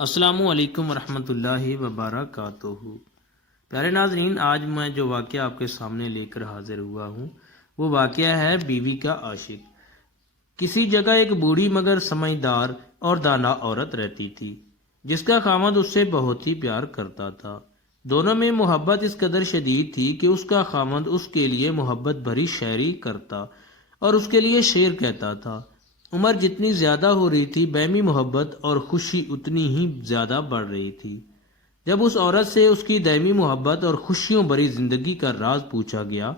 السلام علیکم ورحمۃ اللہ وبرکاتہ۔ پیارے ناظرین، آج میں جو واقعہ آپ کے سامنے لے کر حاضر ہوا ہوں وہ واقعہ ہے بیوی کا عاشق۔ کسی جگہ ایک بوڑھی مگر سمجھدار اور دانا عورت رہتی تھی جس کا خاوند اس سے بہت ہی پیار کرتا تھا۔ دونوں میں محبت اس قدر شدید تھی کہ اس کا خاوند اس کے لیے محبت بھری شاعری کرتا اور اس کے لیے شعر کہتا تھا۔ عمر جتنی زیادہ ہو رہی تھی، باہمی محبت اور خوشی اتنی ہی زیادہ بڑھ رہی تھی۔ جب اس عورت سے اس کی دائمی محبت اور خوشیوں بھری زندگی کا راز پوچھا گیا،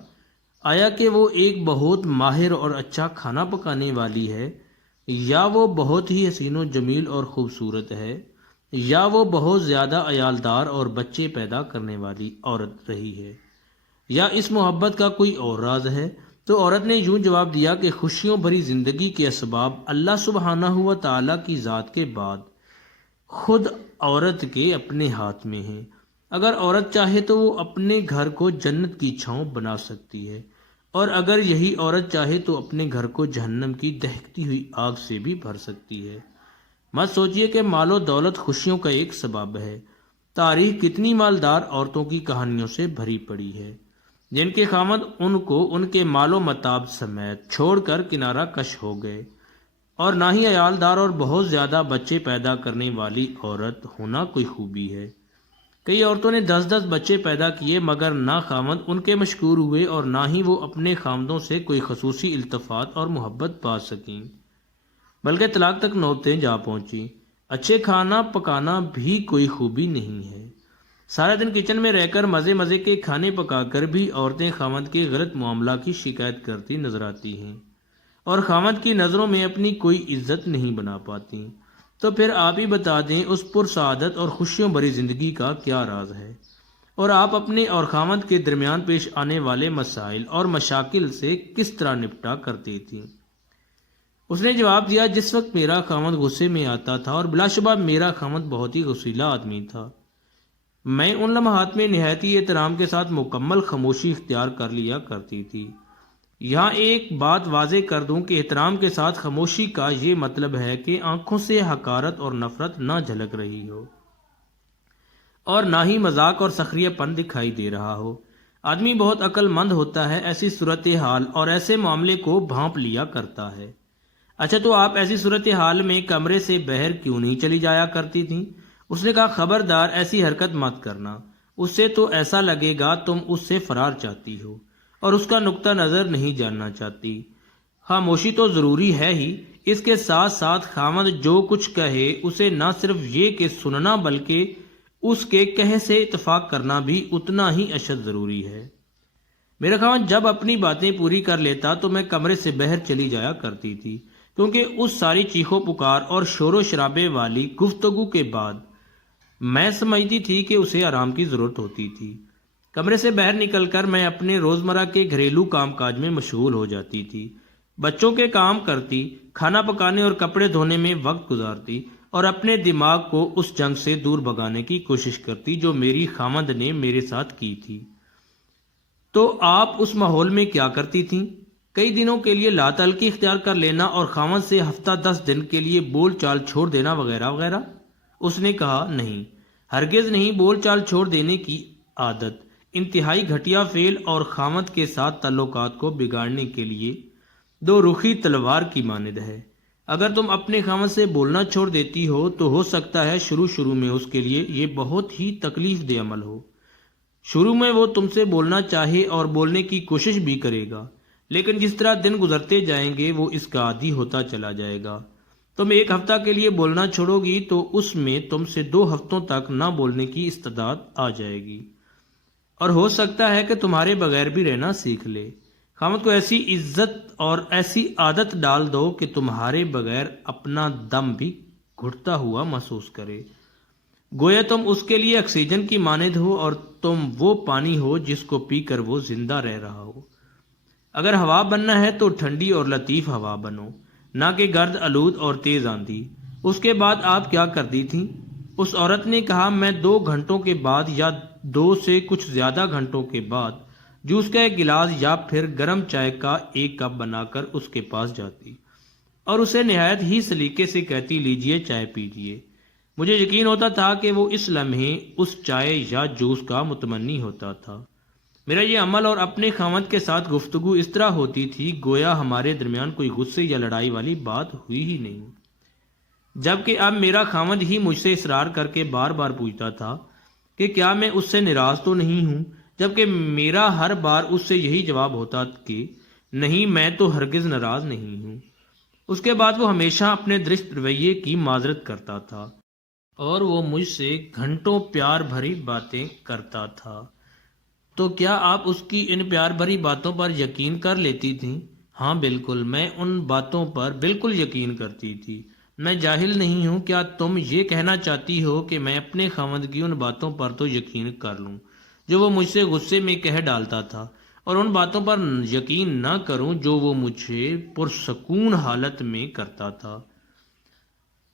آیا کہ وہ ایک بہت ماہر اور اچھا کھانا پکانے والی ہے، یا وہ بہت ہی حسین و جمیل اور خوبصورت ہے، یا وہ بہت زیادہ عیالدار اور بچے پیدا کرنے والی عورت رہی ہے، یا اس محبت کا کوئی اور راز ہے، تو عورت نے یوں جواب دیا کہ خوشیوں بھری زندگی کے اسباب اللہ سبحانہ و تعالیٰ کی ذات کے بعد خود عورت کے اپنے ہاتھ میں ہیں۔ اگر عورت چاہے تو وہ اپنے گھر کو جنت کی چھاؤں بنا سکتی ہے، اور اگر یہی عورت چاہے تو اپنے گھر کو جہنم کی دہکتی ہوئی آگ سے بھی بھر سکتی ہے۔ مت سوچئے کہ مال و دولت خوشیوں کا ایک سبب ہے۔ تاریخ کتنی مالدار عورتوں کی کہانیوں سے بھری پڑی ہے جن کے خاوند ان کو ان کے مال و متاع سمیت چھوڑ کر کنارہ کش ہو گئے، اور نہ ہی عیالدار اور بہت زیادہ بچے پیدا کرنے والی عورت ہونا کوئی خوبی ہے۔ کئی عورتوں نے 10 بچے پیدا کیے مگر نہ خاوند ان کے مشکور ہوئے اور نہ ہی وہ اپنے خاوندوں سے کوئی خصوصی التفات اور محبت پا سکیں، بلکہ طلاق تک نوبتیں جا پہنچی۔ اچھے کھانا پکانا بھی کوئی خوبی نہیں ہے۔ سارا دن کچن میں رہ کر مزے مزے کے کھانے پکا کر بھی عورتیں خاوند کے غلط معاملہ کی شکایت کرتی نظر آتی ہیں اور خاوند کی نظروں میں اپنی کوئی عزت نہیں بنا پاتی۔ تو پھر آپ ہی بتا دیں اس پرسعادت اور خوشیوں بھری زندگی کا کیا راز ہے، اور آپ اپنے اور خاوند کے درمیان پیش آنے والے مسائل اور مشاکل سے کس طرح نپٹا کرتی تھیں؟ اس نے جواب دیا، جس وقت میرا خاوند غصے میں آتا تھا، اور بلا شبہ میرا خاوند بہت ہی غصیلا آدمی تھا، میں ان لمحات میں نہایتی احترام کے ساتھ مکمل خاموشی اختیار کر لیا کرتی تھی۔ یہاں ایک بات واضح کر دوں کہ احترام کے ساتھ خاموشی کا یہ مطلب ہے کہ آنکھوں سے حقارت اور نفرت نہ جھلک رہی ہو اور نہ ہی مذاق اور سخریہ پن دکھائی دے رہا ہو۔ آدمی بہت عقل مند ہوتا ہے، ایسی صورتحال اور ایسے معاملے کو بھانپ لیا کرتا ہے۔ اچھا، تو آپ ایسی صورتحال میں کمرے سے باہر کیوں نہیں چلی جایا کرتی تھیں؟ اس نے کہا، خبردار ایسی حرکت مت کرنا، اس سے تو ایسا لگے گا تم اس سے فرار چاہتی ہو اور اس کا نقطہ نظر نہیں جاننا چاہتی۔ خاموشی تو ضروری ہے ہی، اس کے ساتھ ساتھ خاوند جو کچھ کہے اسے نہ صرف یہ کہ سننا بلکہ اس کے کہے سے اتفاق کرنا بھی اتنا ہی اشد ضروری ہے۔ میرا خاوند جب اپنی باتیں پوری کر لیتا تو میں کمرے سے باہر چلی جایا کرتی تھی، کیونکہ اس ساری چیخو پکار اور شور و شرابے والی گفتگو کے بعد میں سمجھتی تھی کہ اسے آرام کی ضرورت ہوتی تھی۔ کمرے سے باہر نکل کر میں اپنے روزمرہ کے گھریلو کام کاج میں مشغول ہو جاتی تھی، بچوں کے کام کرتی، کھانا پکانے اور کپڑے دھونے میں وقت گزارتی اور اپنے دماغ کو اس جنگ سے دور بھگانے کی کوشش کرتی جو میری خاوند نے میرے ساتھ کی تھی۔ تو آپ اس ماحول میں کیا کرتی تھیں؟ کئی دنوں کے لیے لا تعلقی اختیار کر لینا اور خاوند سے ہفتہ 10 دن کے لیے بول چال چھوڑ دینا وغیرہ وغیرہ؟ اس نے کہا، نہیں، ہرگز نہیں۔ بول چال چھوڑ دینے کی عادت انتہائی گھٹیا فعل اور خاوند کے ساتھ تعلقات کو بگاڑنے کے لیے دو رخی تلوار کی مانند ہے۔ اگر تم اپنے خاوند سے بولنا چھوڑ دیتی ہو تو ہو سکتا ہے شروع میں اس کے لیے یہ بہت ہی تکلیف دہ عمل ہو۔ شروع میں وہ تم سے بولنا چاہے اور بولنے کی کوشش بھی کرے گا، لیکن جس طرح دن گزرتے جائیں گے وہ اس کا عادی ہوتا چلا جائے گا۔ تم 1 ہفتہ کے لیے بولنا چھوڑو گی تو اس میں تم سے 2 ہفتوں تک نہ بولنے کی استعداد آ جائے گی، اور ہو سکتا ہے کہ تمہارے بغیر بھی رہنا سیکھ لے۔ خاوند کو ایسی عزت اور ایسی عادت ڈال دو کہ تمہارے بغیر اپنا دم بھی گھٹتا ہوا محسوس کرے، گویا تم اس کے لیے آکسیجن کی مانند ہو اور تم وہ پانی ہو جس کو پی کر وہ زندہ رہ رہا ہو۔ اگر ہوا بننا ہے تو ٹھنڈی اور لطیف ہوا بنو، نہ کہ گرد آلود اور تیز آندھی۔ اس کے بعد آپ کیا کرتی تھیں؟ اس عورت نے کہا، میں 2 گھنٹوں کے بعد یا 2 سے کچھ زیادہ گھنٹوں کے بعد جوس کا ایک گلاس یا پھر گرم چائے کا ایک کپ بنا کر اس کے پاس جاتی اور اسے نہایت ہی سلیقے سے کہتی، لیجئے چائے پیجئے۔ مجھے یقین ہوتا تھا کہ وہ اس لمحے اس چائے یا جوس کا متمنی ہوتا تھا۔ میرا یہ عمل اور اپنے خاوند کے ساتھ گفتگو اس طرح ہوتی تھی گویا ہمارے درمیان کوئی غصے یا لڑائی والی بات ہوئی ہی نہیں، جبکہ اب میرا خاوند ہی مجھ سے اصرار کر کے بار بار پوچھتا تھا کہ کیا میں اس سے ناراض تو نہیں ہوں، جبکہ میرا ہر بار اس سے یہی جواب ہوتا کہ نہیں، میں تو ہرگز ناراض نہیں ہوں۔ اس کے بعد وہ ہمیشہ اپنے درست رویے کی معذرت کرتا تھا اور وہ مجھ سے گھنٹوں پیار بھری باتیں کرتا تھا۔ تو کیا آپ اس کی ان پیار بھری باتوں پر یقین کر لیتی تھیں؟ ہاں بالکل، میں ان باتوں پر بالکل یقین کرتی تھی۔ میں جاہل نہیں ہوں۔ کیا تم یہ کہنا چاہتی ہو کہ میں اپنے خاوند کی ان باتوں پر تو یقین کر لوں جو وہ مجھ سے غصے میں کہہ ڈالتا تھا، اور ان باتوں پر یقین نہ کروں جو وہ مجھے پرسکون حالت میں کرتا تھا؟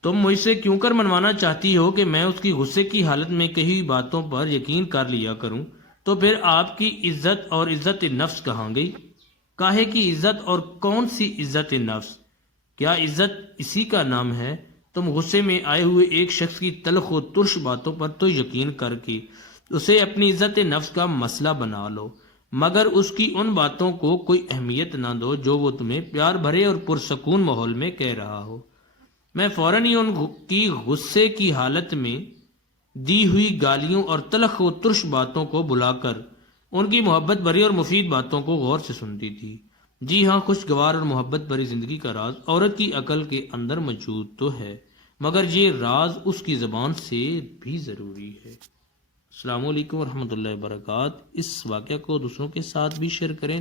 تم مجھ سے کیوں کر منوانا چاہتی ہو کہ میں اس کی غصے کی حالت میں کہی ہوئی باتوں پر یقین کر لیا کروں؟ تو پھر آپ کی عزت اور عزت نفس کہاں گئی؟ کاہے کی عزت اور کون سی عزت نفس؟ کیا عزت اسی کا نام ہے؟ تم غصے میں آئے ہوئے ایک شخص کی تلخ و ترش باتوں پر تو یقین کر کے اسے اپنی عزت نفس کا مسئلہ بنا لو، مگر اس کی ان باتوں کو کوئی اہمیت نہ دو جو وہ تمہیں پیار بھرے اور پرسکون ماحول میں کہہ رہا ہو۔ میں فوراً ہی ان کی غصے کی حالت میں دی ہوئی گالیوں اور تلخ و ترش باتوں کو بلا کر ان کی محبت بھری اور مفید باتوں کو غور سے سنتی تھی۔ جی ہاں، خوشگوار اور محبت بھری زندگی کا راز عورت کی عقل کے اندر موجود تو ہے، مگر یہ راز اس کی زبان سے بھی ضروری ہے۔ السلام علیکم ورحمۃ اللہ وبرکاتہ۔ اس واقعہ کو دوسروں کے ساتھ بھی شیئر کریں۔